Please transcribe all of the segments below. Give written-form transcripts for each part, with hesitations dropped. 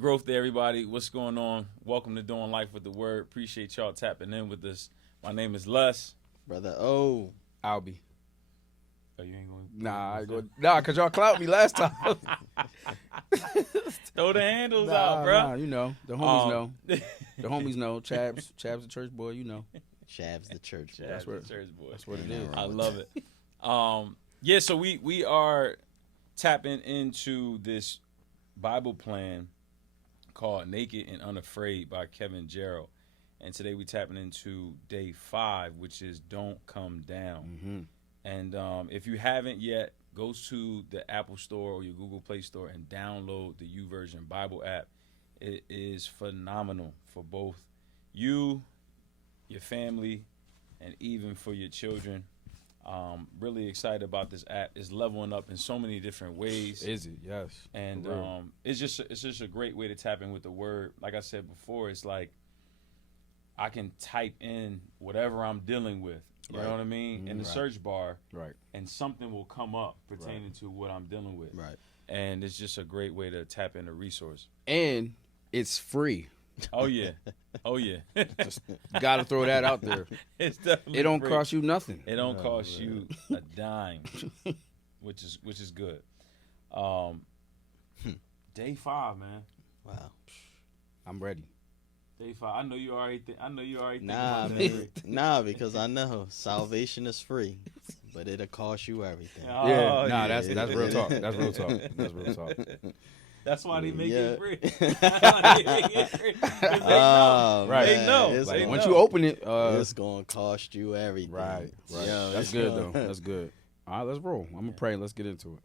growth there, everybody. What's going on? Welcome to Doing Life with the Word. Appreciate y'all tapping in with us. My name is Les. Brother O. Albie. Oh, you ain't going Nah, I go. Nah, cause y'all clout me last time. throw the handles out, bro. Nah, you know the homies know. The homies know. Chab's the church boy. You know. Shab's the church. That's what- church boy. That's what it Ain't is. nothing I wrong with love it. Yeah, so we are tapping into this Bible plan called Naked and Unafraid by Kevin Gerald. And today we tapping into day 5, which is Don't Come Down. Mm-hmm. And if you haven't yet, go to the Apple Store or your Google Play Store and download the YouVersion Bible app. It is phenomenal for both you, your family, and even for your children. Really excited about this app. It's leveling up in so many different ways. Is it? Yes. And For real. it's just a great way to tap in with the word. Like I said before, it's like I can type in whatever I'm dealing with. You know what I mean? In the Right. search bar, Right. and something will come up pertaining to what I'm dealing with. Right. And it's just a great way to tap into resource. And it's free. Oh yeah, oh yeah. Just gotta throw that out there. It's definitely It don't free. cost you nothing. It don't cost you a dime, which is good. Day 5, man. Wow. I'm ready. Day 5. I know you already. I know you already. Nah, thinking man. Nah, because I know salvation is free, but it'll cost you everything. Oh, Yeah. yeah. Nah, that's real talk. That's real talk. That's real talk. That's why they make it free. Oh, Right. They man, know. It's, Like They once know. you open it, it's gonna cost you everything. right. Yo, That's it's good gonna- though. That's good. All right, let's roll. I'm gonna pray. Let's get into it.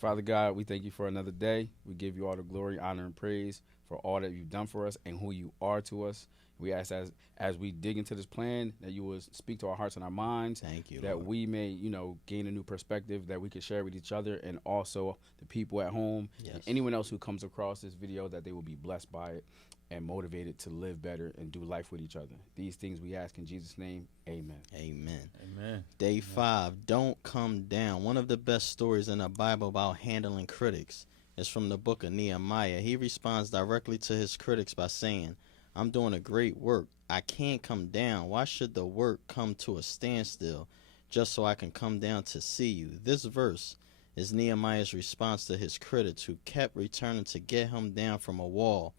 Father God, we thank you for another day. We give you all the glory, honor, and praise for all that you've done for us and who you are to us. We ask as we dig into this plan that you will speak to our hearts and our minds. Thank you, That Lord. we may, gain a new perspective that we can share with each other and also the people at home Yes. and anyone else who comes across this video, that they will be blessed by it and motivated to live better and do life with each other. These things we ask in Jesus' name. Amen. Amen. Amen. Day 5, Don't Come Down. One of the best stories in the Bible about handling critics is from the book of Nehemiah. He responds directly to his critics by saying, I'm doing a great work. I can't come down. Why should the work come to a standstill just so I can come down to see you? This verse is Nehemiah's response to his critics who kept returning to get him down from a wall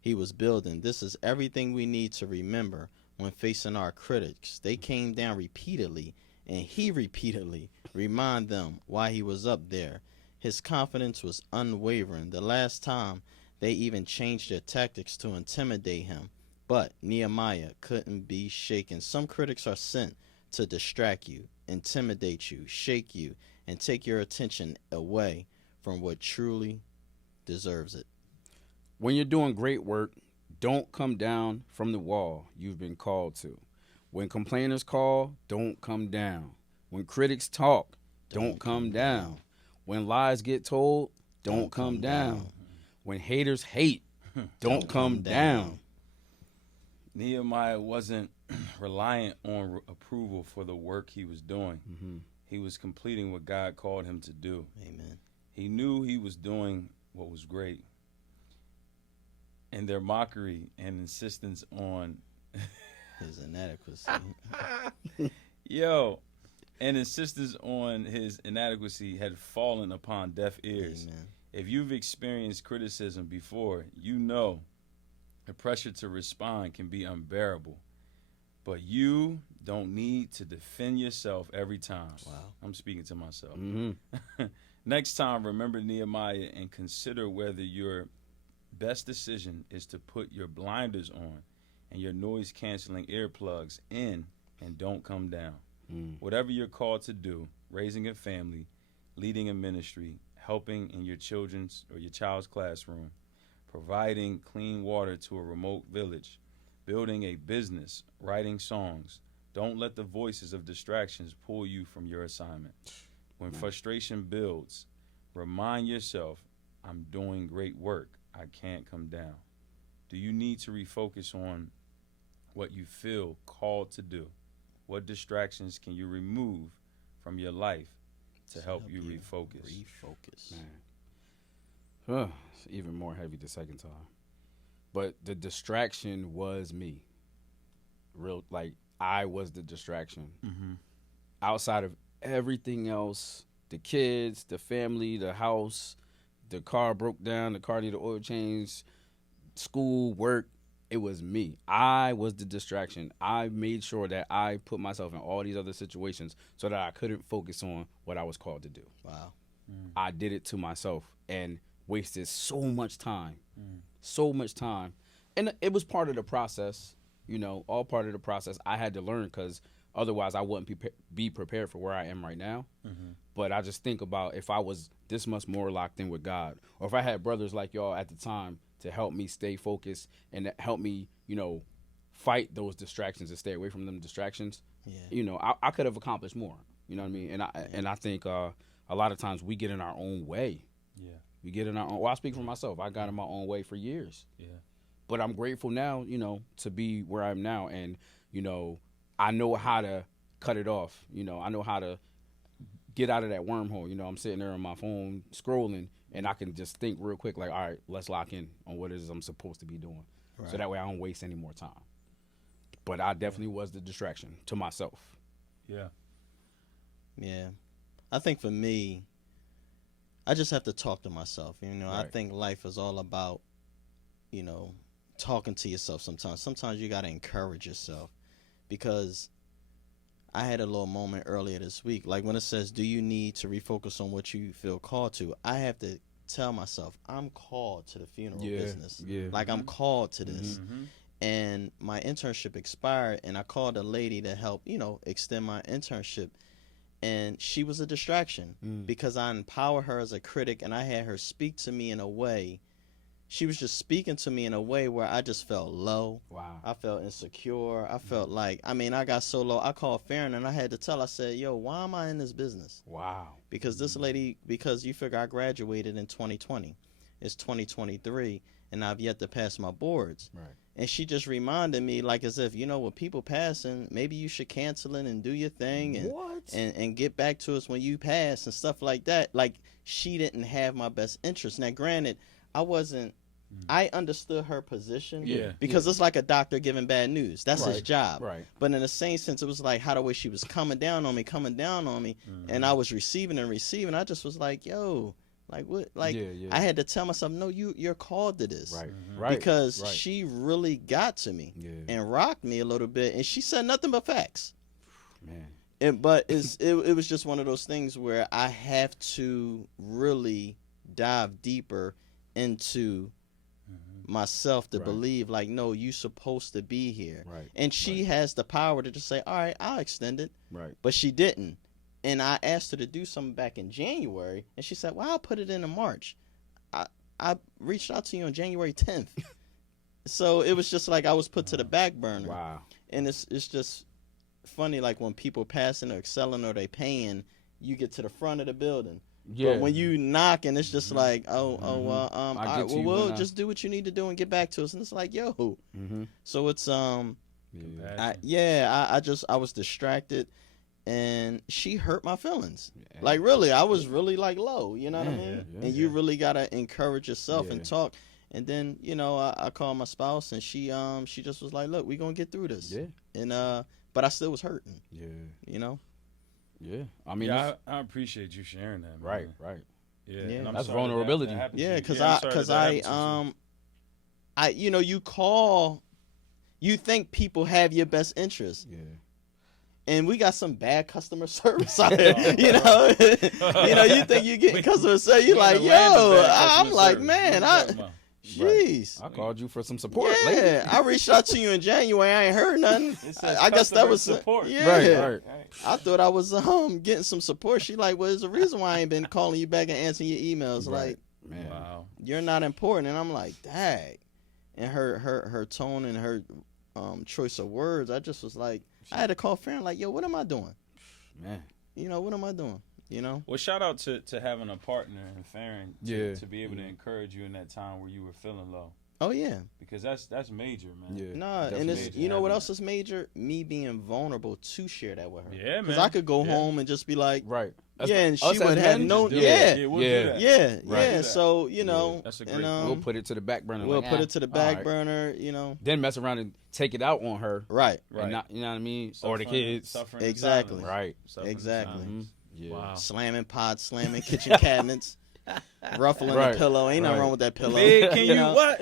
he was building. This is everything we need to remember when facing our critics. They came down repeatedly, and he repeatedly reminded them why he was up there. His confidence was unwavering. The last time, they even changed their tactics to intimidate him. But Nehemiah couldn't be shaken. Some critics are sent to distract you, intimidate you, shake you, and take your attention away from what truly deserves it. When you're doing great work, don't come down from the wall you've been called to. When complainers call, don't come down. When critics talk, don't come down. When lies get told, don't come down. When haters hate, don't come down. Nehemiah wasn't reliant on approval for the work he was doing. Mm-hmm. He was completing what God called him to do. Amen. He knew he was doing what was great. And their mockery and insistence on His inadequacy. insistence on his inadequacy had fallen upon deaf ears. Amen. If you've experienced criticism before, you know the pressure to respond can be unbearable. But you don't need to defend yourself every time. Wow. I'm speaking to myself. Mm-hmm. Next time, remember Nehemiah and consider whether your best decision is to put your blinders on and your noise-canceling earplugs in and don't come down. Whatever you're called to do, raising a family, leading a ministry, helping in your children's or your child's classroom, providing clean water to a remote village, building a business, writing songs, don't let the voices of distractions pull you from your assignment. When frustration builds, remind yourself, I'm doing great work. I can't come down. Do you need to refocus on what you feel called to do? What distractions can you remove from your life to help you refocus? Refocus. Man. It's even more heavy the second time. But the distraction was me. I was the distraction. Mm-hmm. Outside of everything else, the kids, the family, the house, the car broke down, the car needed oil change, school, work, it was me. I was the distraction. I made sure that I put myself in all these other situations so that I couldn't focus on what I was called to do. Wow. I did it to myself and wasted so much time. And it was part of the process, all part of the process. I had to learn because otherwise I wouldn't be prepared for where I am right now. Mm-hmm. But I just think about if I was this much more locked in with God, or if I had brothers like y'all at the time to help me stay focused and that help me, fight those distractions and stay away from them distractions, I could have accomplished more. You know what I mean? And I think a lot of times we get in our own way. Yeah. We get in our own. Well, I speak for myself. I got in my own way for years. Yeah. But I'm grateful now, to be where I am now, and I know how to cut it off. I know how to get out of that wormhole. I'm sitting there on my phone scrolling, and I can just think real quick, like, all right, let's lock in on what it is I'm supposed to be doing, so that way I don't waste any more time. But I definitely was the distraction to myself. Yeah. Yeah. I think for me, I just have to talk to myself. I Right. think life is all about, talking to yourself sometimes. Sometimes you got to encourage yourself, because I had a little moment earlier this week. Like when it says, do you need to refocus on what you feel called to? I have to tell myself, I'm called to the funeral business. Yeah. Like I'm called to this. Mm-hmm. And my internship expired, and I called a lady to help, extend my internship. And she was a distraction because I empower her as a critic, and I had her speak to me in a way. She was just speaking to me in a way where I just felt low. Wow. I felt insecure. I felt like, I got so low. I called Farron and I had to tell, I said, yo, why am I in this business? Wow. Because this lady, because you figure I graduated in 2020. It's 2023, and I've yet to pass my boards. Right. And she just reminded me, like, as if, with people passing, maybe you should cancel it and do your thing and get back to us when you pass and stuff like that. Like, she didn't have my best interest. Now, granted, I understood her position. Yeah. Because it's like a doctor giving bad news. That's his job. Right. But in the same sense, it was like how the way she was coming down on me, and I was receiving. I just was like, yo, like what? Like I had to tell myself, no, you're called to this. Right. Mm-hmm. Right. Because right. she really got to me and rocked me a little bit, and she said nothing but facts. Man. But it was just one of those things where I have to really dive deeper into myself to believe, like, no, you supposed to be here. Right. And she has the power to just say, all right, I'll extend it. Right. But she didn't. And I asked her to do something back in January, and she said, well, I'll put it into March. I reached out to you on January 10th. So it was just like I was put to the back burner. Wow. And it's just funny, like when people passing or excelling or they paying, you get to the front of the building. Yeah. But when you knock and it's just like, all I right, get you we'll when I- just do what you need to do and get back to us. And it's like, yo. Mm-hmm. So it's Yeah. I was distracted, and she hurt my feelings. Yeah. Like really, I was really like low. You know what I Yeah, mean? yeah, And you really gotta encourage yourself Yeah. and talk. And then I called my spouse, and she just was like, look, we gonna get through this. Yeah. And but I still was hurting. Yeah. Yeah. I mean, Yeah, I appreciate you sharing that, man. right. Yeah. Yeah. And I'm That's sorry that vulnerability. happened to Yeah, you. because I'm sorry that happened to you, too. you call, you think people have your best interest, Yeah. and we got some bad customer service out here. You think you get customer service, you're We like, in the land of yo, bad I'm customer like, service. man, What you talking about? jeez. I called you for some support. lady. Yeah, I reached out to you in January. I ain't heard nothing. It says I guess that customer was support. Yeah, Right. I thought I was getting some support. She like, well, there's a reason why I ain't been calling you back and answering your emails. Right. Like, Man. Wow. you're not important. And I'm like, dang. And her tone and her choice of words, I just was like, I had to call Farron like, yo, what am I doing? Man. What am I doing? Well, shout out to having a partner and Farron to be able to Yeah. encourage you in that time where you were feeling low, Oh yeah. because that's major, man. Yeah. Nah, and definitely. it's major what having else is major? Me being vulnerable to share that with her. Yeah, man. Because I could go Yeah. home and just be like, Right. Us- yeah, and us she as would have men, no, Just do it. yeah, we'll Yeah. do that. yeah, Right. yeah. So you know, That's a great and point. We'll put it to the back burner. we'll like, put it to the all back right. burner. You know, Then mess around and take it out on her. right, Right. And not, you know what I mean? Or the Suffering- kids. suffering in Exactly. silence. Right. Suffering in Exactly. silence. Yeah. Wow. slamming pots, slamming kitchen cabinets, ruffling Right. the pillow. Ain't nothing Right. wrong with that pillow. Big, can you know? what?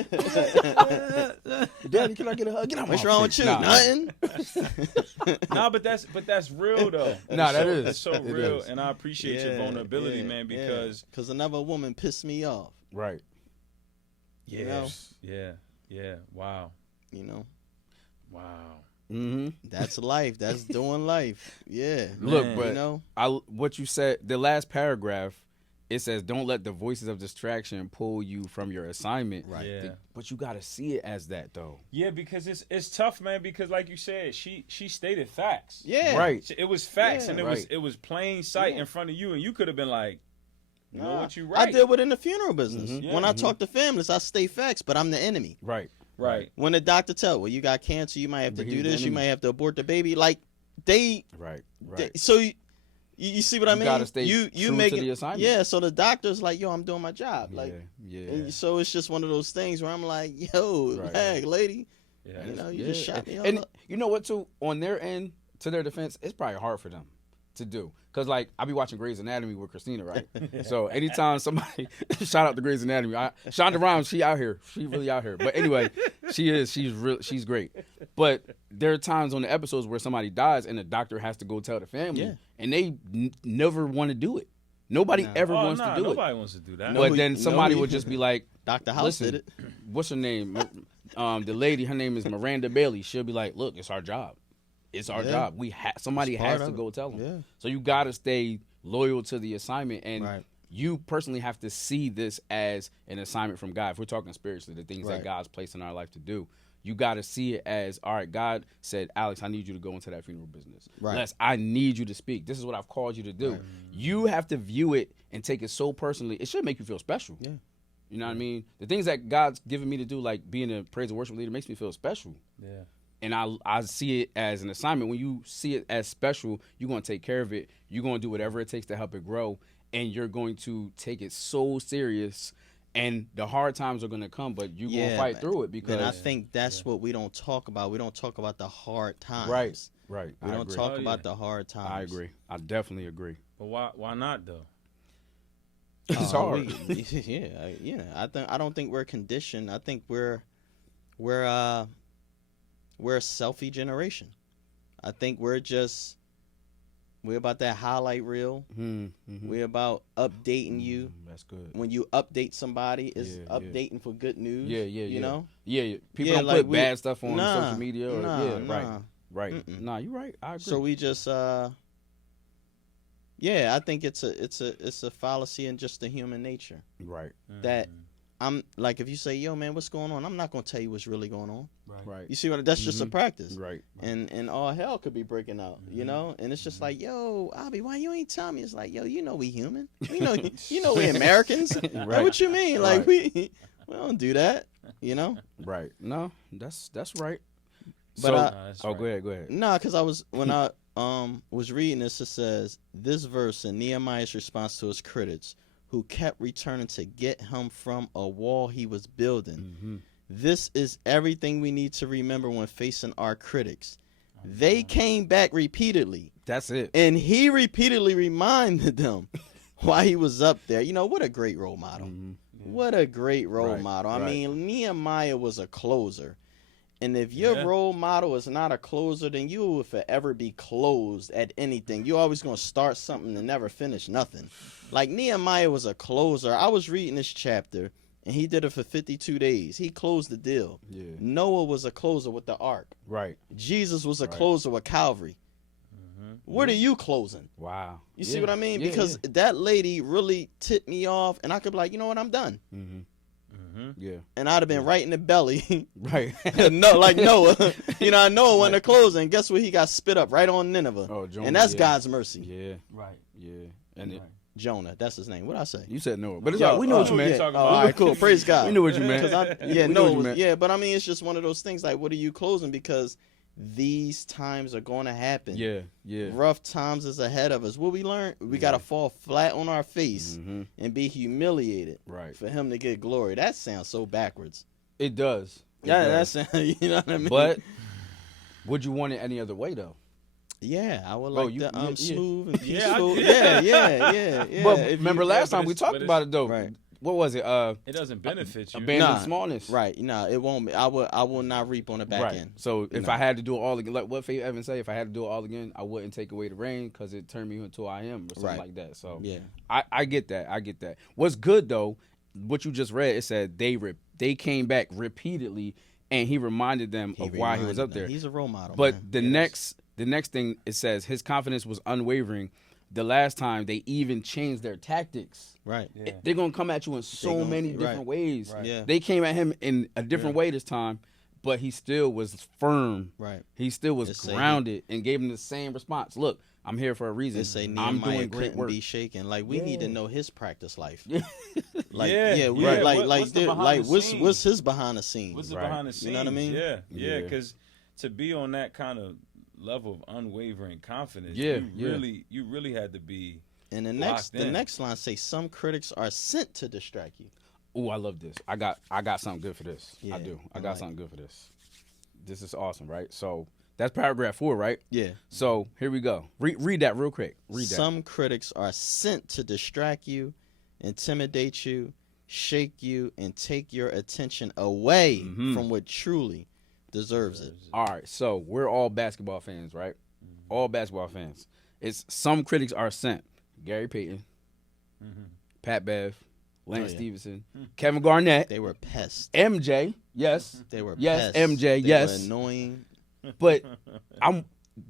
Daddy, can I get a hug? Get out What's my wrong with face. you? Nah. Nothing. Nah, but that's real though. Nah, that so, is. It's so It real, is. and I appreciate your vulnerability, man. Because because another woman pissed me off. Right. yeah, You know? yeah. Wow, You know, wow. Mm-hmm. that's life. That's doing life. Yeah. Look, Man. but You know, what you said, the last paragraph, it says, "Don't let the voices of distraction pull you from your assignment." Right. Yeah. But you got to see it as that, though. Yeah, because it's tough, man. Because like you said, she stated facts. yeah. Right. It was facts, Yeah. and Right. it was plain sight Yeah. in front of you, and you could have been like, you know Nah, what, you right. I did what in the funeral business. Mhm. When I Yeah. talk to families, I stay facts, but I'm the enemy. Right. Right. When the doctor tell, well, you got cancer, you might have to But do he's the this, you enemy. might have to abort the baby. Like they, Right. Right. so you see what I You mean? gotta stay you true make to it, the assignment. yeah. So the doctor's like, yo, I'm doing my job. Like, yeah. and so it's just one of those things where I'm like, yo, Right. heck, lady, Yeah. you know, you just shot me all And up. you know what, too? On their end, to their defense, it's probably hard for them to do. Because, like, I be watching Grey's Anatomy with Christina, right? So anytime somebody, shout out to Grey's Anatomy. Shonda Rhimes, she out here. She really out here. But anyway, she's great. But there are times on the episodes where somebody dies and the doctor has to go tell the family. Yeah. And they never want to do it. Nobody Nah. ever Oh, wants nah, to do it. nobody wants to do that. No. But then somebody No, would just be like, Dr. House listen, did it. what's her name? The lady, her name is Miranda Bailey. She'll be like, look, it's our job. It's our Yeah. job. Somebody It's part has to of it. go tell them. Yeah. So you got to stay loyal to the assignment, and Right. you personally have to see this as an assignment from God. If we're talking spiritually, the things Right. that God's placed in our life to do, you got to see it as, all right, God said, Alex, I need you to go into that funeral business. Right. Les, I need you to speak. This is what I've called you to do. You have to view it and take it so personally. It should make you feel special. Yeah. You know what I mean? The things that God's given me to do, like being a praise and worship leader, makes me feel special. Yeah. And I see it as an assignment. When you see it as special, you're going to take care of it. You're going to do whatever it takes to help it grow. And you're going to take it so serious. And the hard times are going to come, but you're going to fight man. through it because. And I think that's what we don't talk about. We don't talk about the hard times. Right. Right. We I don't agree. talk Oh, about yeah. the hard times. I agree. I definitely agree. But why not though? It's hard. I don't think we're conditioned. I think we're a selfie generation. I think we're about that highlight reel. Mm-hmm. We're about updating you. That's good. When you update somebody, it's Yeah, yeah. updating for good news. Yeah. You know? Yeah. People Yeah, don't like put bad stuff on Nah, social media. Or, nah, yeah, nah. right. Mm-mm. Nah, you're right. I agree. So we just I think it's a fallacy in just the human nature. right. That I'm like, if you say, yo man, what's going on? I'm not gonna tell you what's really going on. Right. You see what that's just a practice. Right. And all hell could be breaking out, you know? And it's just like, yo, Abby, why you ain't tell me? It's like, yo, you know we human. We know we Americans. Like, Right. what you mean? Like Right. we don't do that, you know? Right. No, that's right. But Go ahead. Nah, because when I was reading this, it says this verse in Nehemiah's response to his critics, who kept returning to get him from a wall he was building. Mm-hmm. This is everything we need to remember when facing our critics. They came back repeatedly, That's it. and he repeatedly reminded them why he was up there. You know, what a great role model. Mhm. What a great role Right, model. I right. mean, Nehemiah was a closer. And if your Yeah. role model is not a closer, then you will forever be closed at anything. You're always going to start something and never finish nothing. Like Nehemiah was a closer. I was reading this chapter, and he did it for 52 days. He closed the deal. Yeah. Noah was a closer with the ark. Right. Jesus was a Right. closure with Calvary. What are you closing? Wow. You see what I mean? Because that lady really tipped me off, and I could be like, you know what, I'm done. Mm-hmm. Yeah. And I'd have been right in the belly. Right. No, like Noah. You know, Noah went to close, and guess what? He got spit up right on Nineveh. Oh, Jonah, and that's yeah. God's mercy. Yeah. Right. Yeah. And Right. Jonah, that's his name. What'd I say? you said no, but it's Yo, all right. We know what you oh, meant. yeah. talking Oh, about. all right, cool. Praise God. We knew what you meant. 'Cause We yeah, knew no, what you meant. yeah, but I mean, it's just one of those things. Like, what are you closing? Because these times are going to happen. Yeah, yeah. Rough times is ahead of us. What we learned, we got to fall flat on our face and be humiliated Right. for him to get glory. That sounds so backwards. It does. It Yeah, does. that's you know what I mean. But would you want it any other way though? yeah, I would Bro, like you- the yeah. smooth and Yeah, I peaceful. did. Yeah. But If you- remember last but time we it's- talked but about it though. Right. What was it? It doesn't benefit you. Abandoned Nah, smallness. Right. No, it won't. I will not reap on the back Right. end. So if No. I had to do it all again, like what Faith Evans say, if I had to do it all again, I wouldn't take away the rain because it turned me into who I am or something Right. like that. So Yeah. I get that. I get that. What's good though, what you just read, it said they came back repeatedly, and he reminded them of why he was reminded up them. there. He's a role model. But man. the next thing it says his confidence was unwavering. The last time they even changed their tactics. right. Yeah. They're gonna come at you in so gonna- many right. different ways. Right. Yeah. They came at him in a different Yeah. way this time, but he still was firm. Right. He still was It say he- grounded and gave him the same response. Look, I'm here for a reason. They say I'm Nehemiah doing great couldn't work. be shaken. Like we need to Yeah. know his practice life. Yeah. Like Yeah, we right. like What's the dude, behind like the what's scenes? his behind the scenes? What's the Right. behind the scenes? You know what I mean? Yeah, Yeah. because to be on that kind of level of unwavering confidence, Yeah, you really had to be. And the Locked in. next line say some critics are sent to distract you. Oh, I love this. I got something good for this. I Yeah, do. I I got like something good for this. This is awesome, right? So that's paragraph 4, right? Yeah. So here we go. Read that real quick. Read that. Some critics are sent to distract you, intimidate you, shake you, and take your attention away Mhm. from what truly deserves it. All right, so we're all basketball fans, right? All basketball fans. It's some critics are sent. Gary Payton, Pat Bev, Lance Oh, yeah. Stevenson, Kevin Garnett, They were pests. MJ. Yes, They were Yes, pests. MJ, They yes. were annoying. but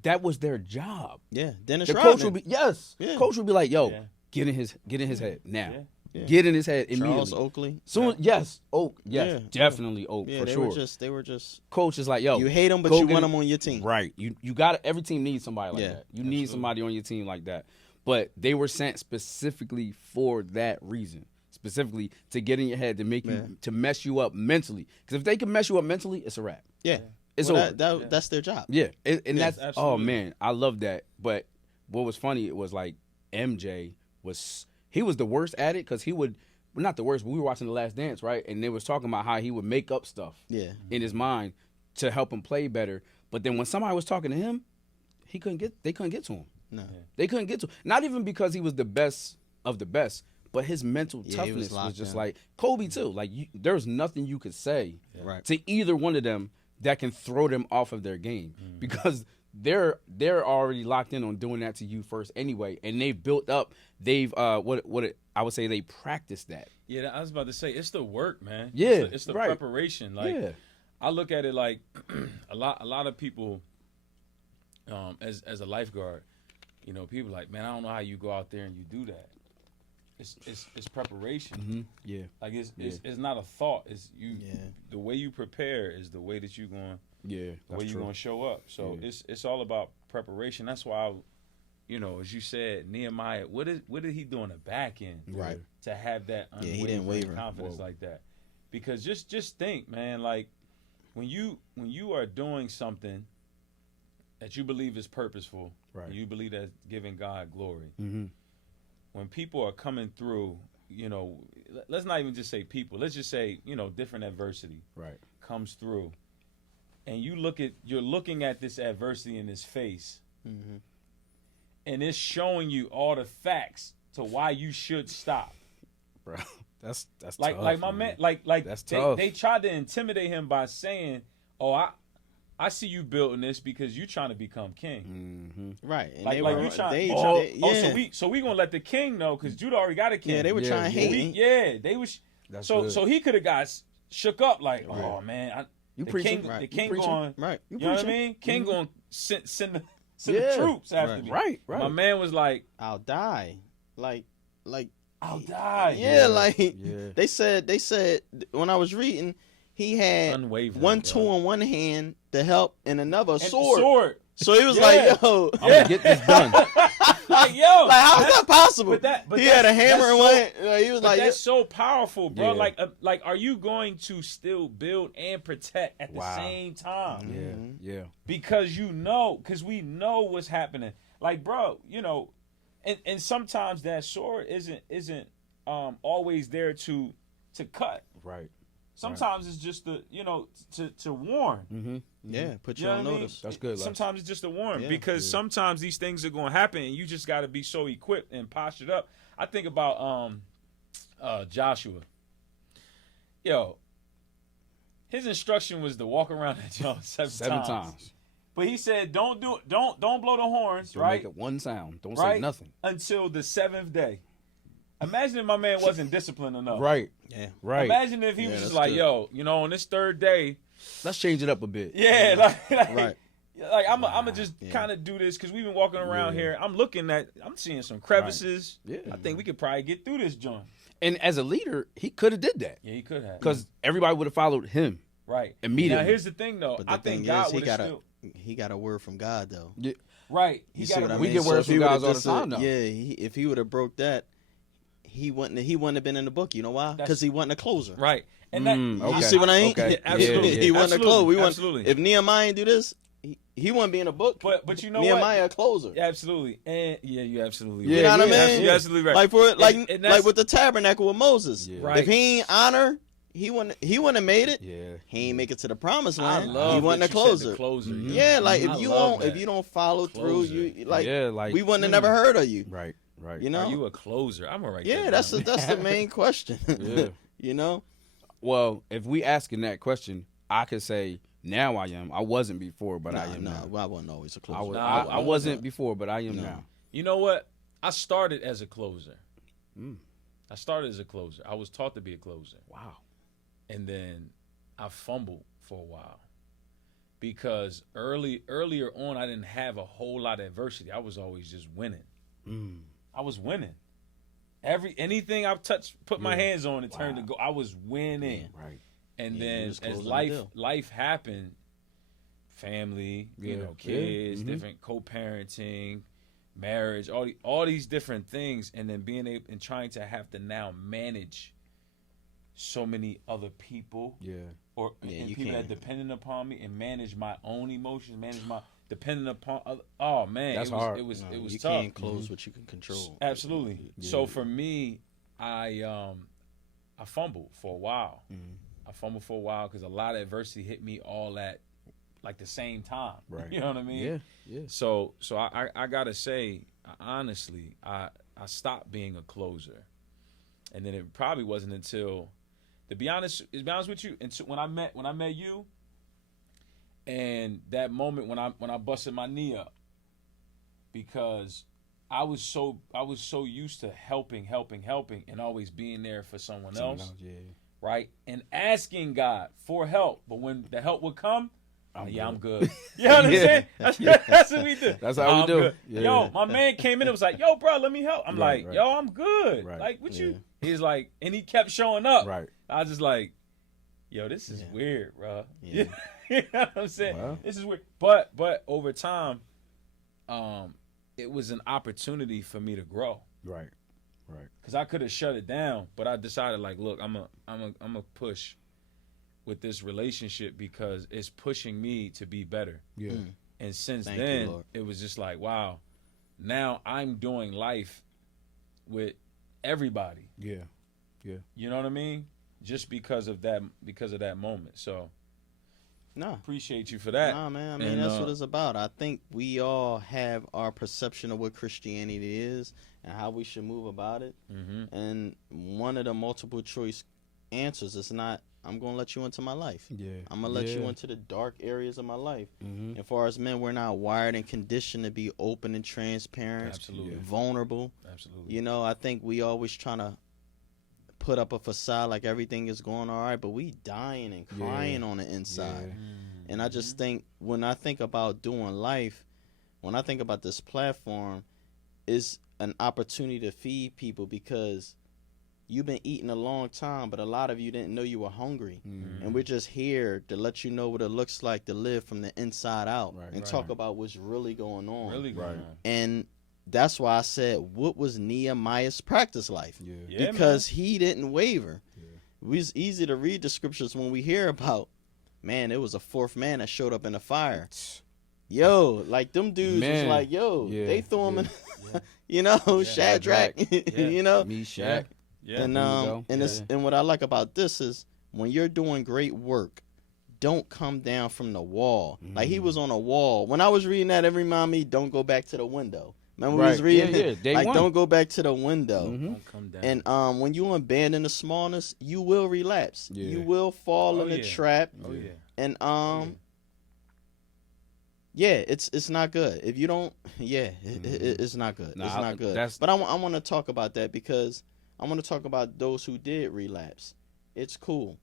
that was their job. Yeah. Dennis The Rodman. coach would be yes. Yeah. Coach would be like, "Yo, Yeah. get in his head now. Yeah. Yeah. Get in his head Charles immediately." Oakley. Soon, yes, Oak, yes, Yeah. definitely Oak Yeah, for they sure. were just Coach is like, "Yo, you hate them, but go you get want it- them on your team. Right. You got every team needs somebody like Yeah, that. You need somebody on your team like that. But they were sent specifically for that reason. Specifically to get in your head to make Yeah. you to mess you up mentally. Because if they can mess you up mentally, it's a wrap. Yeah. It's Well, over. that's their job. Yeah. And that's oh absolutely. man, I love that. But what was funny, it was like MJ he was the worst at it because he would well, not the worst, but we were watching The Last Dance, right? And they was talking about how he would make up stuff Yeah. in his mind to help him play better. But then when somebody was talking to him, they couldn't get to him. No. They couldn't get to him. Not even because he was the best of the best, but his mental Yeah, he was toughness was locked just in. like Kobe too. Like there's nothing you could say Right. to either one of them that can throw them off of their game because they're already locked in on doing that to you first anyway, and they've built up. They've I would say they practiced that. Yeah, I was about to say it's the work, man. Yeah, it's the right. preparation. Like Yeah. I look at it like a lot of people, as a lifeguard, you know, people like, man, I don't know how you go out there and you do that. It's preparation. Yeah. Like it's not a thought. It's you. Yeah. The way you prepare is the way that you're going. Yeah. The way you're going to show up. So Yeah. it's all about preparation. That's why, you know, as you said, Nehemiah, what did he do on the back end, Right. to have that Yeah, he didn't unwavering waver. confidence Whoa. like that? Because just think, man, like when you are doing something that you believe is purposeful, Right. and you believe that's giving God glory. Mm-hmm. When people are coming through, you know, let's not even just say people. Let's just say, you know, different adversity Right. comes through, and you're looking at this adversity in his face, Mhm. and it's showing you all the facts to why you should stop. Bro, that's Like tough, like my man, like That's tough. they tried to intimidate him by saying, "Oh, I see you building this because you trying to become king." Mm-hmm. Right. And Like they like were you trying. they, Oh, they- yeah. so we gonna let the king know because Judah already got a king. Yeah, they were Yeah, trying to yeah. hate. Yeah, they was. That's So good. so he could have got shook up like, oh man, You the preaching. king, Right. the You king preaching. going. Right. You know what I preaching. mean? King Mhm. going send the Yeah. troops after Right. me. Right. Right. My man was like, I'll die. Like I'll die. yeah, like Yeah. they said when I was reading, he had Unwavering, one bro. tool in one hand to help and another And the sword. sword. So he was Yeah. like, yo, I'm gonna get this done. Like, yo, Like, how is that possible? but he had a hammer that's and one. He was But like, that's so powerful, bro. Yeah. Like, are you going to still build and protect at the Wow. same time? Yeah. Because because we know what's happening. Like, bro, and sometimes that sword isn't always there to cut. Right. Sometimes it's just to warn. Mm-hmm. yeah, put you You know on what I mean? notice. That's good. Les. Sometimes it's just a warn Yeah. because sometimes these things are going to happen, and you just got to be so equipped and postured up. I think about Joshua. Yo, his instruction was to walk around that joint seven times. But he said, don't blow the horns, Don't right? make it one sound. Don't Right? say nothing. Until the seventh day. Imagine if my man wasn't disciplined enough. Right. Yeah. Right. Imagine if he Yeah, was just that's like, good. yo, on this third day, Let's change it up a bit. yeah, Right. like I'm gonna just Yeah. kind of do this because we've been walking around Yeah. here. I'm seeing some crevices. Yeah. I think we could probably get through this joint. And as a leader, he could have did that Yeah, he could have. because everybody would have followed him Right. immediately. Now here's the thing, though. But the I think thing God is, he would have got still. he got a word from God though. Right. He You got see what I we mean? get So words if he from would've guys all the just, time, though. Yeah, if he would have broke that, he wouldn't have been in the book. You know why? Because he wasn't a closer. Right. And that. Okay. You see what I mean? Okay. Absolutely. Yeah, he wasn't a Absolutely. closer. We Absolutely. If Nehemiah do this, he wouldn't be in a book. But you know Nehemiah what? a closer. Absolutely. And yeah, you absolutely. Yeah, You know what I yeah, mean? You're absolutely right. Like for And that's- like with the tabernacle with Moses. Yeah. Right. If he ain't honor, he wouldn't have made it. Yeah. He ain't make it to the promised I land. love he that wasn't a you said closer. the closer. Mhm. Yeah, like I if you love don't that. follow through, Closer. you like Yeah, like we wouldn't have never heard of you. Right. Right. You know? Are you a closer? I'm gonna write Yeah, that that's down. the main question. Yeah. You know? Well, if we asking that question, I could say now I am. I wasn't before, but I am now. I wasn't always a closer. I, was, Nah, I wasn't before, but I am No. now. You know what? I started as a closer. Mm. I started as a closer. I was taught to be a closer. Wow. And then I fumbled for a while. Because earlier on I didn't have a whole lot of adversity. I was always just winning. Mm. I was winning. Anything I've put my hands on, it turned to go. I was winning. Right. And Yeah, you then was as closing the deal. life happened, family, Yeah. kids, Mhm. different co-parenting, marriage, all these different things, and then being able and trying to have to now manage so many other people Yeah. Yeah, and you people that can't. dependent upon me, and manage my own emotions, manage my dependent upon other. Oh man, That's it was, hard. It was No, it was you tough. can't close what you can control. Absolutely. Yeah. So for me, I fumbled for a while. Mhm. I fumbled for a while because a lot of adversity hit me all at like the same time. Right. You know what I mean? Yeah. Yeah. So I gotta say, honestly, I stopped being a closer, and then it probably wasn't until, to be honest with you, until when I met you, and that moment when I busted my knee up, because I was so used to helping, and always being there for someone else, Yeah. right? And asking God for help, but when the help would come, I'm good. You know what I'm Yeah. saying? That's what we do. That's how we I'm do. good. Yeah. Yo, my man came in and was like, "Yo, bro, let me help." I'm Right, like, right. "Yo, I'm good." Right. Like, what Yeah. you? He's like, and he kept showing up. Right. I was just like, "Yo, this is Yeah. weird, bro." Yeah. You know what I'm saying? Well. This is weird. But over time, it was an opportunity for me to grow. Right. Right. Cause I could have shut it down, but I decided like, look, I'm a push with this relationship because it's pushing me to be better. Yeah. Mm. And since Thank you, then, Lord. it was just like, wow, now I'm doing life with everybody. Yeah. You know what I mean? Just because of that moment. So No. appreciate you for that. Nah, man. I mean, And, that's what it's about. I think we all have our perception of what Christianity is and how we should move about it. Mm-hmm. And one of the multiple choice answers is not, I'm going to let you into my life. Yeah. I'm going to let you into the dark areas of my life. Mm-hmm. And far as men, we're not wired and conditioned to be open and transparent, Absolutely. vulnerable. Absolutely. You know, I think we always trying to put up a facade like everything is going all right, but we dying and crying on the inside. Mm-hmm. And I just think when I think about doing life, when I think about this platform, it's an opportunity to feed people because you've been eating a long time, but a lot of you didn't know you were hungry. Mm-hmm. And we're just here to let you know what it looks like to live from the inside out Right. and Right. talk about what's really going on. Really going Right. on. And that's why I said, what was Nehemiah's practice life? Yeah. Yeah, Because he didn't waver. It's easy to read the scriptures when we hear about, man, it was a fourth man that showed up in the fire. Yo, like them dudes Man. was like, yo, Yeah, they threw him yeah. in, Yeah. you know, Yeah. Shadrach, Yeah. you know. Meshach. Yeah. And There you go. and it's Yeah. and what I like about this is when you're doing great work, don't come down from the wall. Like he was on a wall. When I was reading that, it reminded me, don't go back to the window. Remember we was Right. reading Yeah, it? yeah. Day Like one. don't go back to the window. Mhm. Don't come down. And when you abandon the smallness, you will relapse. Yeah. You will fall Oh, in the yeah. trap. oh yeah. And yeah, it's not good. If you don't, it's not good. Nah, It's not good. that's- But I want to talk about that because I want to talk about those who did relapse. It's cool.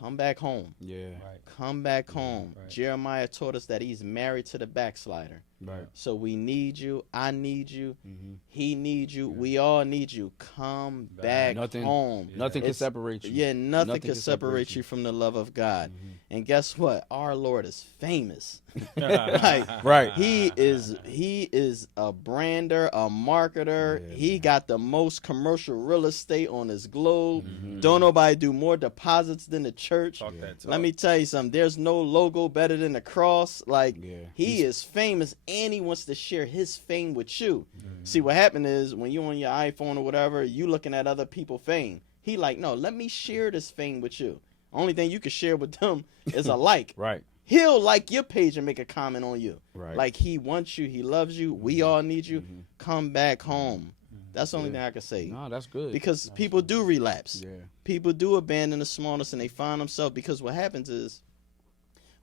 Come back home. Yeah. Right. Come back home. Right. Jeremiah taught us that he's married to the backslider. Right. So we need you. I need you. Mhm. He needs you. We all need you. Come back Nothing- home. Yeah. Nothing can It's- separate you. Yeah, nothing Nothing can can separate separate you from the love of God. Mhm. And guess what? Our Lord is famous. Like, Right. He is a brander, a marketer. Yeah, He got the most commercial real estate on this globe. Mhm. Don't nobody do more deposits than the church. Talk that talk. Let me tell you something. There's no logo better than the cross. Like Yeah. he is famous, and he wants to share his fame with you. Mm-hmm. See, what happened is when you on your iPhone or whatever, you looking at other people fame. He like, no, let me share this fame with you. Only thing you can share with them is a like. Right. He'll like your page and make a comment on you. Right. Like he wants you, he loves you. We all need you. Mhm. Come back home. That's the only Yeah. thing I can say. No, that's good. Because people do relapse. Yeah. People do abandon the smallness and they find themselves, because what happens is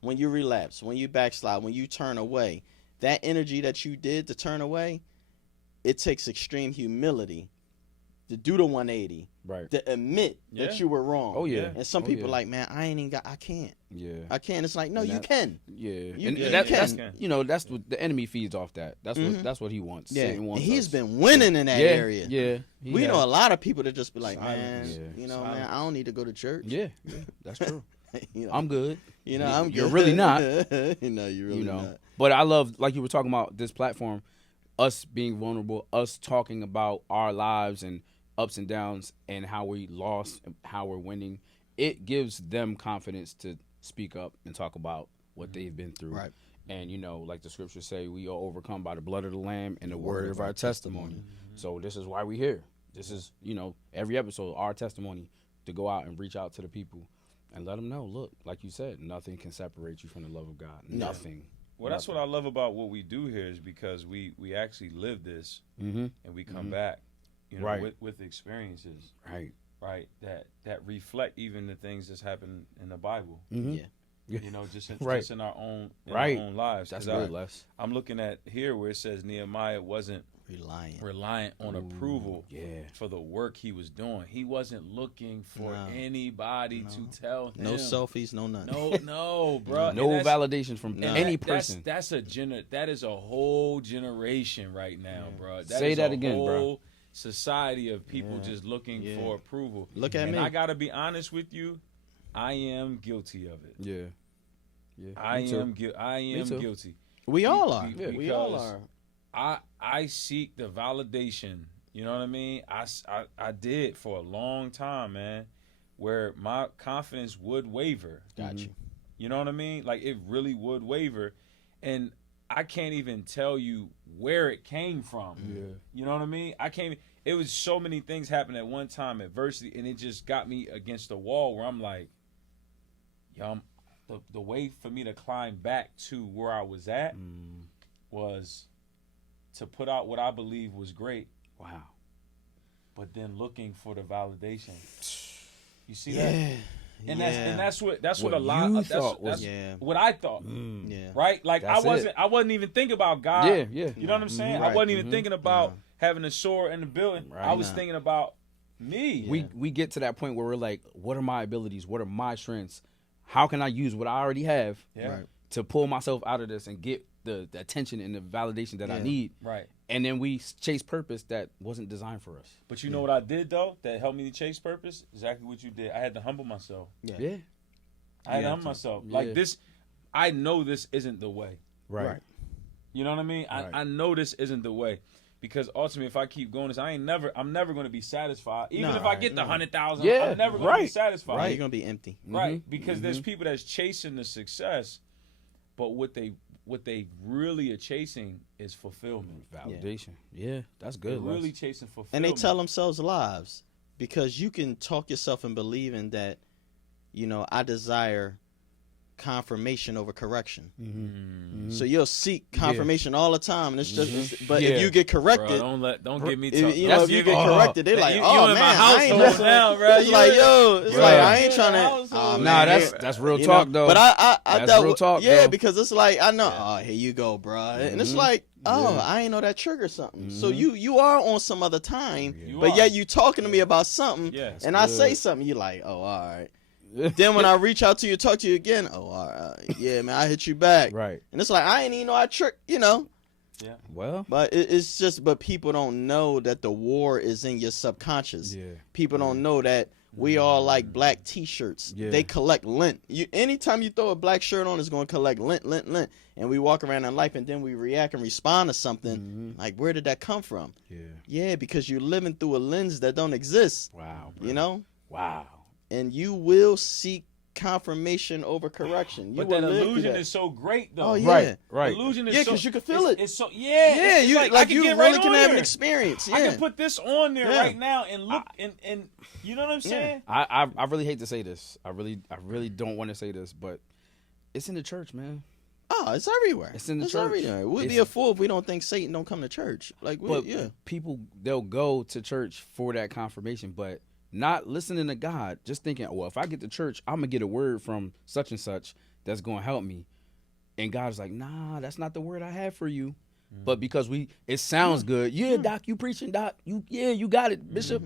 when you relapse, when you backslide, when you turn away, that energy that you did to turn away, it takes extreme humility to do the 180, Right. to admit Yeah. that you were wrong. Oh yeah. And some Oh, people yeah. like, man, I ain't even got, I can't. Yeah. I can't. It's like, no, And you that- can. Yeah. You- And you that's can. you know, that's what the enemy feeds off that. That's Mhm. what he wants. Yeah. Satan And wants he's us. been winning in that yeah, area. Yeah. He We has. know a lot of people that just be like, man, Silence. Yeah. you know, man, Silence. I don't need to go to church. Yeah. Yeah. That's true. you know, I'm good. you know, I'm You're good. really not. you know, you're really You know. not. But I love, like you were talking about this platform, us being vulnerable, us talking about our lives and ups and downs and how we lost and how we're winning. It gives them confidence to speak up and talk about what they've been through. Right. And, you know, like the scriptures say, we are overcome by the blood of the Lamb and the word of our testimony. So this is why we're here. This is, you know, every episode, our testimony, to go out and reach out to the people and let them know, look, like you said, nothing can separate you from the love of God. Nothing. Well, that's what I love about what we do here is because we actually live this Mm-hmm. and we come back, you know, Right. with experiences, Right. right? That reflect even the things that's happened in the Bible. Mm-hmm. Yeah. Yeah. You know, just in, Right. just in our own Right. our own lives. That's 'Cause good, Les. I'm looking at here where it says Nehemiah wasn't Reliant. reliant on approval Yeah. for the work he was doing. He wasn't looking for No. anybody to tell him. No selfies, no nothing. No, bro. No validation from No. any That person. that is a whole generation right now, bro. Say is that a again, bro. whole society of people Yeah. just looking Yeah. for approval. Look at and me. I gotta be honest with you, I am guilty of it. Yeah. Yeah. I Me too. am too. guilty. We all are. Be- We all because- are. I seek the validation. You know what I mean? I did for a long time, man, where my confidence would waver. Got you. You know what I mean? Like it really would waver, and I can't even tell you where it came from. Yeah. You know what I mean? I can't. It was so many things happened at one time, adversity, and it just got me against the wall where I'm like, yo, the way for me to climb back to where I was at was to put out what I believe was great, Wow. but then looking for the validation. You see Yeah. that? And that's what What a lot you of thought that's was- Yeah. what I thought. Yeah. Right? Like That's I wasn't even thinking about God. Yeah, yeah. You know what I'm saying? I Right. wasn't even thinking about No. having a sword in the building. Right. I was No. thinking about me. We get to that point where we're like, what are my abilities? What are my strengths? How can I use what I already have Yeah. Right. to pull myself out of this and get the attention and the validation that I Yeah. need? Right. And then we chase purpose that wasn't designed for us. But you know what I did though that helped me to chase purpose? Exactly what you did. I had to humble myself. Yeah. Yeah. I had to Yeah. humble myself. Yeah. Like this, I know this isn't the way. Right. You know what I mean? Right. I know this isn't the way. Because ultimately, if I keep going this, I'm never going to be satisfied. Even No, if I get the no. 100,000, Yeah, I'm never going to be right. satisfied. Right, you're gonna be empty. Right, because there's people that's chasing the success, but what they really are chasing is fulfillment. Validation. Yeah, that's They're good. really Les. chasing fulfillment. And they tell themselves lies because you can talk yourself in believing that, I desire confirmation over correction. So you'll seek confirmation all the time, and it's just. But Yeah. if you get Bro, corrected, don't get me if, talking. if you get corrected, they're like, you "Oh in man, my I ain't household listening." now, bro. It's like, yo, it's Right. like I ain't You in trying the to. household. Oh, Nah, man, that's real talk though. But I That's dealt real with- talk, yeah, though. because it's like I know. Oh, here you go, bro. And it's like, I ain't know that trigger something. So you are on some other time, You but are. yet you talking to me about something, Yeah. and I say something, you like, oh, all right. Then when I reach out to you, talk to you again, oh, all right, yeah, man, I hit you back, Right. and it's like I ain't even know I trick, Well. But it's just, but people don't know that the war is in your subconscious. Yeah. People don't know that we all like black T-shirts. Yeah. They collect lint. Anytime you throw a black shirt on, it's going to collect lint. And we walk around in life, and then we react and respond to something. Like, where did that come from? Yeah. Yeah, because you're living through a lens that don't exist. Wow. Bro. Wow. And you will seek confirmation over correction. You But will that live through illusion that. is so great, though. Oh, yeah. Right. Illusion is Yeah, so, 'cause you can feel it. It's so Yeah, it's you like, I like can you get really right can on have an there. experience. Yeah. I can put this on there Yeah. right now and look and you know what I'm saying? I really hate to say this. I really don't want to say this, but it's in the church, man. Oh, it's everywhere. It's in the church. Everywhere. We'd be It's- a fool if we don't think Satan don't come to church. Like, But yeah. people, they'll go to church for that confirmation, but not listening to God, just thinking, well, if I get to church, I'm going to get a word from such and such that's going to help me. And God's like, nah, that's not the word I have for you. But because it sounds good. Yeah, Doc, you preaching, Doc. You got it, Bishop.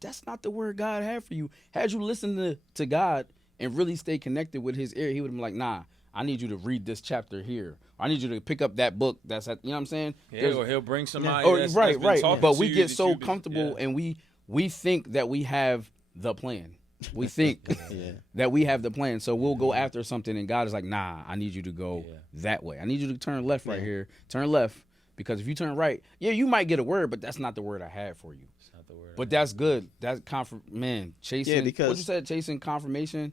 That's not the word God had for you. Had you listened to God and really stay connected with his ear, he would have been like, nah, I need you to read this chapter here. I need you to pick up that book that's at, you know what I'm saying? Yeah, or he'll bring somebody that's right. been talking But to we you get that so you've been- comfortable yeah. and we think that we have the plan. We think Yeah. that we have the plan. So we'll go after something and God is like, nah, I need you to go that way. I need you to turn left right here. Turn left. Because if you turn right, yeah, you might get a word, but that's not the word I had for you. It's not the word. But that's good. That's chasing. Yeah, because- what you said, chasing confirmation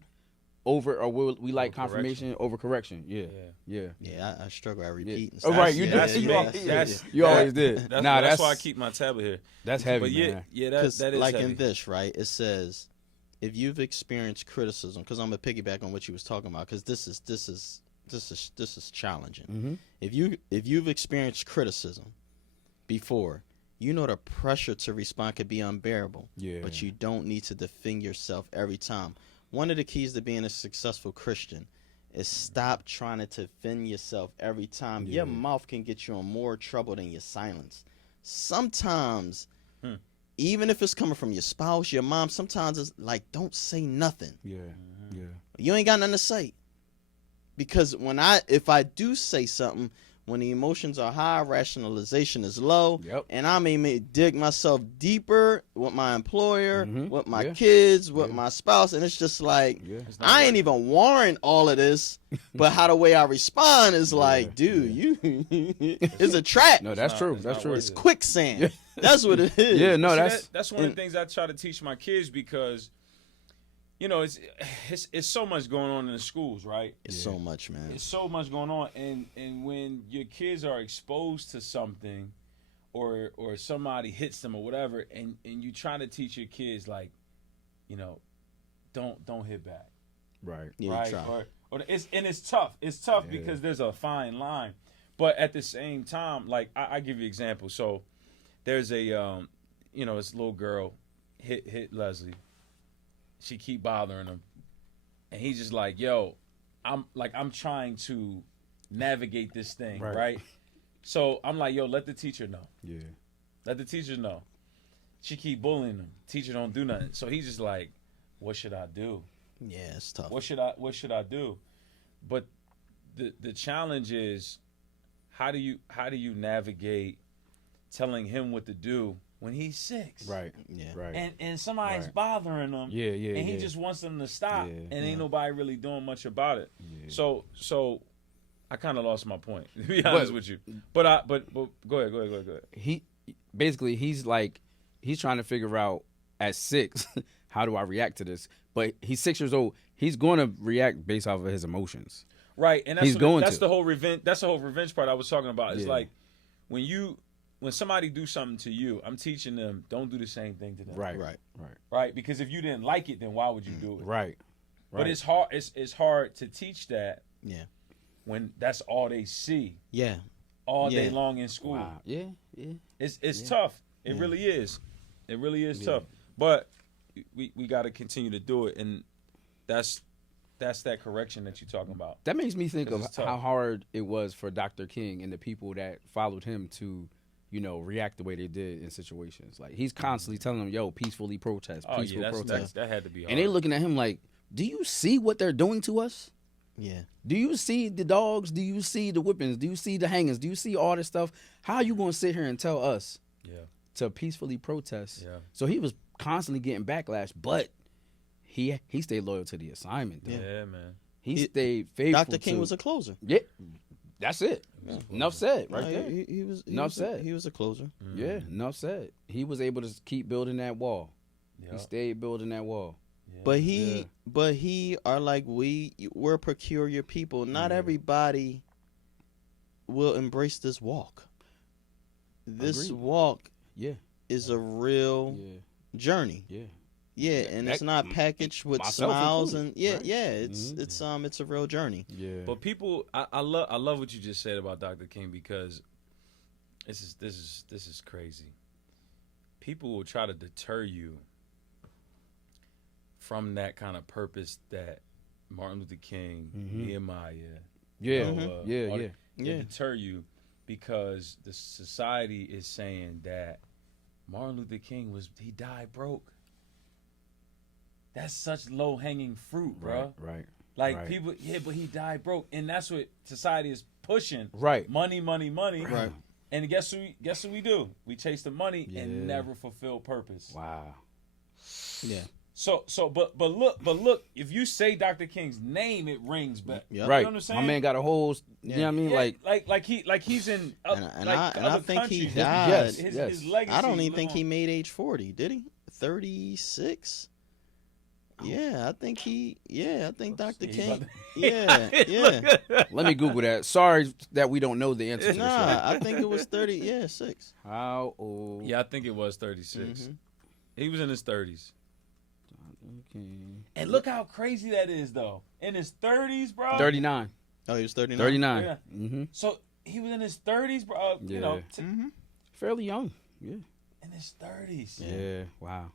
over, or we like Over confirmation over correction. Yeah, yeah. Yeah, I struggle. I repeat. And Oh, stuff. right, you yeah, do. yeah, You yeah, always- yeah. You always did. That's why I keep my tablet here. That's heavy, But yeah, man. yeah, Because that is like heavy. in this, right? It says, if you've experienced criticism, because I'm gonna piggyback on what you was talking about, because this is challenging. Mm-hmm. If you've experienced criticism before, you know the pressure to respond could be unbearable. Yeah. But you don't need to defend yourself every time. One of the keys to being a successful Christian is stop trying to defend yourself every time. Yeah. Your mouth can get you in more trouble than your silence. Sometimes, even if it's coming from your spouse, your mom, sometimes it's like, don't say nothing. Yeah, yeah. You ain't got nothing to say. Because if I do say something, when the emotions are high, rationalization is low, Yep. and I may dig myself deeper with my employer, Mhm. with my Yeah. kids, with Yeah. my spouse, and it's just like, Yeah. It's not I ain't working. even warrant all of this, but how the way I respond is like, Yeah. dude, you it's a trap. No, that's not- true. it's That's not true. worth It's it. quicksand. That's what it is. Yeah, no, See, that's one of the things I try to teach my kids because, it's so much going on in the schools, right? It's so much, man. It's so much going on, and when your kids are exposed to something, or somebody hits them or whatever, and you try to teach your kids like, don't hit back, right. Yeah, right? try. Or it's tough. It's tough Yeah. because there's a fine line, but at the same time, like I give you an example. So there's a this little girl hit Leslie. She keep bothering him, and he's just like, yo, I'm trying to navigate this thing, Right. right? So I'm like, yo, let the teacher know. Yeah. Let the teacher know. She keep bullying him. Teacher don't do nothing. So he's just like, what should I do? Yeah, it's tough. What should I do? But the challenge is, how do you navigate telling him what to do when he's 6? Right. Yeah. Right. And somebody's Right. bothering him. Yeah, yeah, And he yeah. just wants them to stop. Yeah, And ain't nobody really doing much about it. Yeah. So I kind of lost my point, to be honest with you. But go ahead. basically he's trying to figure out at 6 how do I react to this. But he's 6 years old. He's going to react based off of his emotions. Right, and He's going that's to. the whole revenge. That's the whole revenge part I was talking about. It's Yeah. like when somebody do something to you, I'm teaching them don't do the same thing to them. Right. Right. Right, because if you didn't like it, then why would you do it? Right. But it's hard. It's hard to teach that Yeah. when that's all they see Yeah. all day Yeah. long in school. Wow. Yeah. Yeah. It's tough. It really is. It really is tough. But we got to continue to do it, and that's that correction that you're talking about. That makes me think 'Cause of it's tough. how hard it was for Dr. King and the people that followed him to, react the way they did in situations. Like he's constantly telling them, "Yo, peacefully protest, Oh peaceful yeah, protest," that had to be hard. and they looking at him like, "Do you see what they're doing to us? Yeah. Do you see the dogs? Do you see the whippings? Do you see the hangings? Do you see all this stuff? How are you going to sit here and tell us Yeah. to peacefully protest?" Yeah. So he was constantly getting backlash, but he stayed loyal to the assignment. Though. Yeah, man. He stayed faithful. Dr. King to- was a closer. Yeah, that's it. Enough said, right No, there. He was. He Enough was said. He was a closer. Yeah, enough said. He was able to keep building that wall. Yeah. He stayed building that wall. But Yeah. he are like we're peculiar people. Not everybody will embrace this walk. This Agreed. walk Yeah, is a real yeah, journey. yeah. Yeah, and it's not packaged with myself smiles included, and right? it's a real journey. Yeah. But people, I love what you just said about Dr. King, because this is crazy. People will try to deter you from that kind of purpose that Martin Luther King, Nehemiah, yeah, Mhm. yeah, all yeah. they Yeah. deter you because the society is saying that Martin Luther King he died broke. That's such low hanging fruit, bro. Right. Like right. people, yeah, but he died broke, and that's what society is pushing. Right. Money, money, money. Right. And guess who we do? We chase the money Yeah. and never fulfill purpose. Wow. Yeah. But look, if you say Dr. King's name, it rings back. Yep. Right. You know what I'm saying? My man got a whole. You know what I mean? Yeah, Like he's in And I other think he countries. died. Yes. His legacy. I don't even live think on. he made age 40, did he? 36? Yeah, I think Dr. He's King. about Yeah, yeah. let me Google that. Sorry that we don't know the answer to this. Nah, right? I think it was 30. Yeah, 6. How old? Yeah, I think it was 36. Mhm. He was in his 30s. Okay. And look how crazy that is, though. In his 30s, bro. 39. Oh, he was 39. 39. Yeah. Mm-hmm. So he was in his 30s, bro. You know, Yeah. Mm-hmm. Fairly young. Yeah. in his 30s. Yeah. Wow.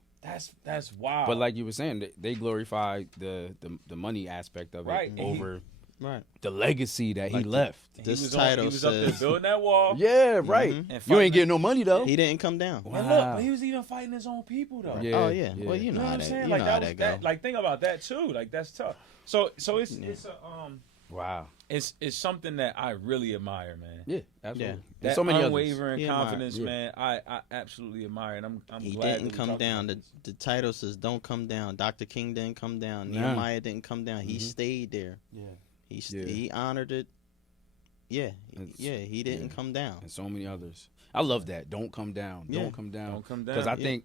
That's wild. But like you were saying, they glorify the money aspect of it Right, and he- over Right. the legacy that he Like left. he this was title he was up there says- building that wall. Yeah, right. Mhm. And You fighting ain't getting no money though. He didn't come down. And look, Wow. but he was even fighting his own people, though. Yeah, Oh yeah. Well, you You know, know how what I'm that. saying? You Like know how that was that go. that. Like think about that too. Like that's tough. So it's Wow. it's something that I really admire, man. Yeah, absolutely. Yeah. And That so many others. unwavering He admire- confidence, yeah. man. I absolutely admire, and I'm He glad didn't that we come talked down. about The title says "Don't come down." Dr. King didn't come down. Nah. Nehemiah didn't come down. He Mhm. stayed there. this. Yeah. He honored it. Yeah, It's- he didn't yeah. come down. And so many others. I love that. Don't come down. Yeah. Don't come Yeah, down. don't come down. Because I Yeah. think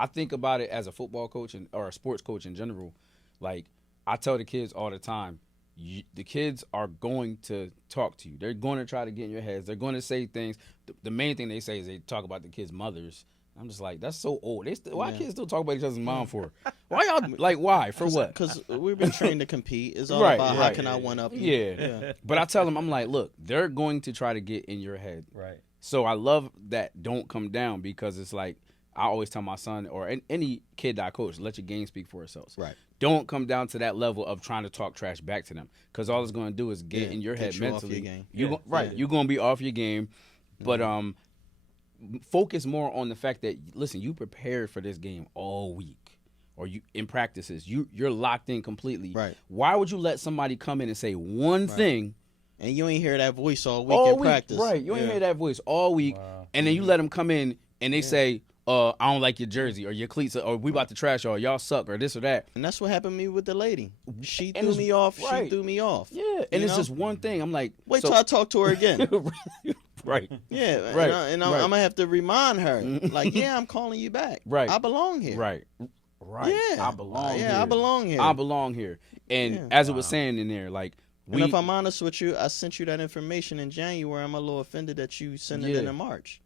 I think about it as a football coach or a sports coach in general. Like I tell the kids all the time, the kids are going to talk to you. They're going to try to get in your heads. They're going to say things. The main thing they say is they talk about the kids' mothers. I'm just like, that's so old. Why Yeah. kids still talk about each other's mom for? Why y'all like why for what? Because we've been trained to compete. It's all Right, about how right. can I one up you. Yeah. But I tell them, I'm like, look, they're going to try to get in your head. Right. So I love that don't come down because it's like I always tell my son or any kid that I coach, let your game speak for itself. Right. Don't come down to that level of trying to talk trash back to them because all it's going to do is get Yeah, in your get head you off mentally. your game. You Yeah. gon- right. Yeah. You're going to be off your game. But focus more on the fact that listen, you prepared for this game all week. Or you in practices, you're locked in completely. Right. Why would you let somebody come in and say one thing And you ain't hear that voice all week all in week? practice. Right. You ain't Yeah. hear that voice all week, Wow. and then you let them come in and they say, I don't like your jersey or your cleats or we about to trash or y'all suck or this or that. And that's what happened to me with the lady. She And threw it's- me off. right. She threw me off. Yeah. And it's know? just one thing. I'm like, Wait so- till I talk to her again. Right. Yeah, Right, and right. I'm gonna have to remind her, like, yeah, I'm calling you back. Right. I belong here. Right. Right. Yeah, I belong here. Yeah, I belong here. I belong here. And Yeah. as it was saying in there, like, And if I'm honest with you, I sent you that information in January. I'm a little offended that you sent it Yeah. in March.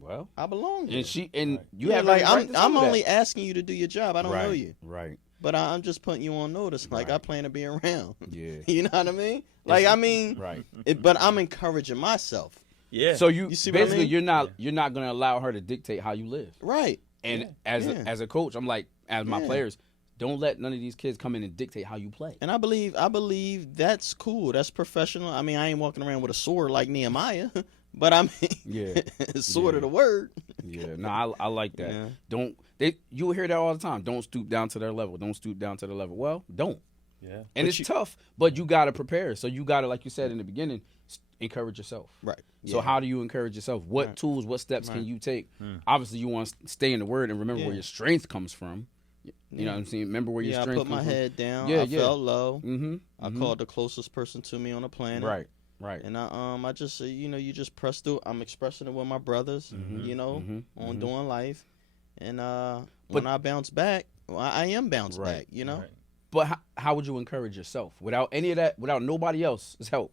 well, I belong here. and you Yeah, have like every right to I'm do that. only asking you to do your job. I don't know you, Right. but I'm just putting you on notice. Like, I Right. plan to be around. Yeah. You know what I mean? Like, I mean, Right. but I'm encouraging myself. Yeah. So you see what I basically mean? you're not going to allow her to dictate how you live. Right. And Yeah. as a coach, I'm like, as my Yeah. players, don't let none of these kids come in and dictate how you play. And I believe that's cool. That's professional. I mean, I ain't walking around with a sword like Nehemiah, but I mean, Yeah. sword Yeah. of the word. Yeah, no, I like that. Yeah. Don't you will hear that all the time. Don't stoop down to their level. Don't stoop down to their level. Well, don't. Yeah. And But it's you- tough, but you got to prepare. So you got to, like you said in the beginning, encourage yourself. Right. So how do you encourage yourself? What Right. tools, what steps can Right. you take? Obviously, you want to stay in the word and remember Yeah. where your strength comes from. You know what I'm saying? Remember where your Yeah, I strength put my comes from. head down. Yeah, I yeah. felt low. Mm-hmm. I called the closest person to me on the planet. Right. Right. And I just you just press through. I'm expressing it with my brothers, on doing life. And when I bounce back, well, I am bounced Right. back, you know? Right. But how would you encourage yourself without any of that, without nobody else's help?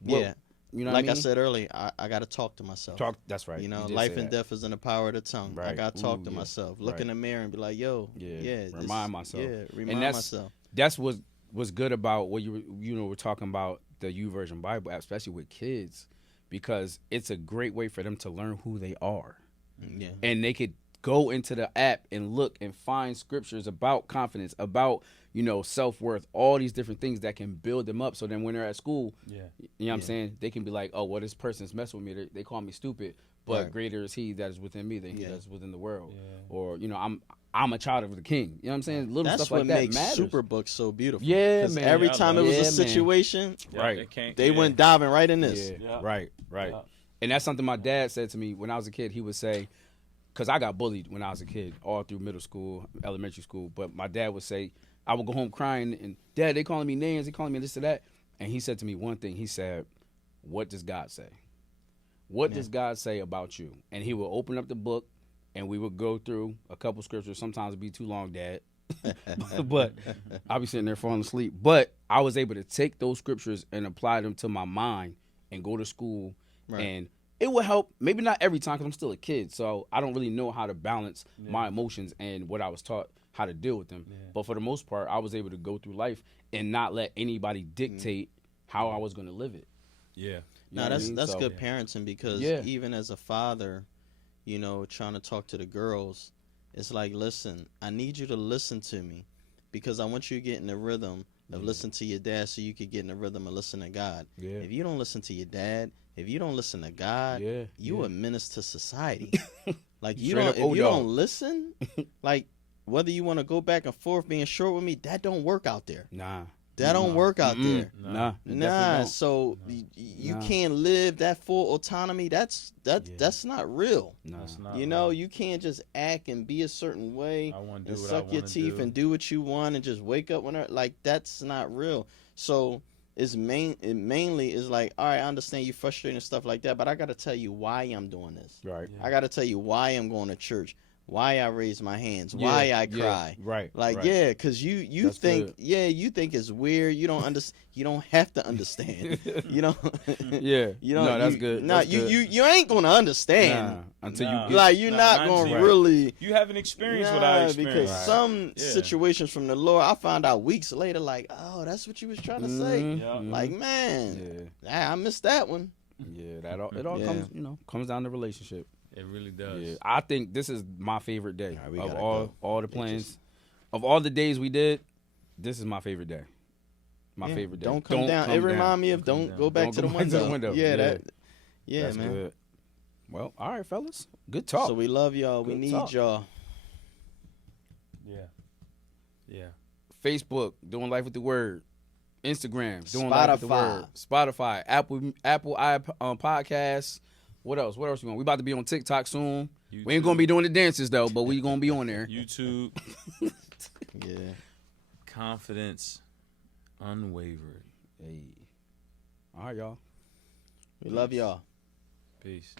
What- Yeah. You know Like what I I mean? said earlier, I got to talk to myself. That's right. You know, did life say and that. death is in the power of the tongue. I Right. got to talk Ooh, to yeah. myself. Look Right. in the mirror and be like, yo, Yeah. this- Remind myself. Yeah, remind that's- myself. That's what's good about what we're talking about the YouVersion Bible app, especially with kids, because it's a great way for them to learn who they are, Yeah. and they could go into the app and look and find scriptures about confidence, about self-worth, all these different things that can build them up. So then when they're at school, Yeah. you know what I'm saying, they can be like, oh, well, this person's messing with me. They call me stupid, but Right. greater is he that is within me than he Yeah. that is within the world. Yeah. Or I'm a child of the king. You know what I'm saying? Little That's stuff what like that makes matters. Superbooks so beautiful. Yeah, 'Cause man. every Yeah, I time it love was it. a Yeah, man. situation, Yeah, Right. It can't, they yeah. went diving right in this. Yeah, Yeah. right. Yeah. And that's something my dad said to me when I was a kid. He would say, because I got bullied when I was a kid, all through middle school, elementary school. But my dad would say, I would go home crying, and Dad, they calling me names, they calling me this or that. And he said to me one thing. He said, what does God say? What does God say about you? And he would open up the book, and we would go through a couple scriptures. Sometimes it'd be too long, Dad. But I'll be sitting there falling asleep. But I was able to take those scriptures and apply them to my mind and go to school. Right. And it will help. Maybe not every time because I'm still a kid. So I don't really know how to balance my emotions and what I was taught how to deal with them. Yeah. But for the most part, I was able to go through life and not let anybody dictate how I was going to live it. Yeah. You know Now what I that's mean? that's So- good parenting because Yeah. even as a father, trying to talk to the girls, it's like, listen, I need you to listen to me because I want you to get in the rhythm of listen to your dad so you could get in the rhythm of listen to God. Yeah. If you don't listen to your dad, if you don't listen to God, Yeah, you yeah. a menace to society. Like Straight up if old you dog. don't listen, like whether you want to go back and forth being short with me, that don't work out there. Nah. That don't work out there. Nah. it definitely Nah, don't. so you Nah. can't live that full autonomy. That's not real. Nah. That's not You know, right. you can't just act and be a certain way I want to and do what suck I your want to teeth do. and do what you want and just wake up whenever. Like that's not real. So it mainly is like, all right, I understand you frustrated and stuff like that, but I got to tell you why I'm doing this. Right. I got to tell you why I'm going to church, why I raise my hands, why I cry. Right. Like right. yeah, cause you That's think good. you think it's weird. You don't understand. You don't have to understand. you know. Yeah. You know. No, that's you, good. Nah, That's you, good. you ain't gonna understand. Nah, until Nah. you get Like you're Nah, not not gonna until you- really. You haven't experienced what I Nah, experienced. because some Yeah. situations from the Lord, I found out weeks later. Like, oh, that's what you was trying to say. Mhm, Yeah. mhm. Like, man, yeah, I missed that one. yeah, it all Yeah. comes down to relationship. It really does. Yeah, I think this is my favorite day Alright, we of gotta all go. all the It plans, just- of all the days we did. This is my favorite day. My Yeah, favorite day. Don't come down. It remind me of Don't come don't go back Don't to go the back to the window. window. Yeah, Yeah. that. Yeah, That's man. good. Well, all right, fellas. Good talk. So we love y'all. We Good need talk. y'all. Yeah. Yeah. Facebook, Doing Life with the Word. Instagram, Doing Life with the Spotify. Word. Spotify, Apple Podcasts. What else? What else we want? We about to be on TikTok soon. We ain't gonna be doing the dances though, but we gonna be on there. YouTube. Yeah. Confidence unwavered. Hey. All right, y'all. We love y'all. Peace.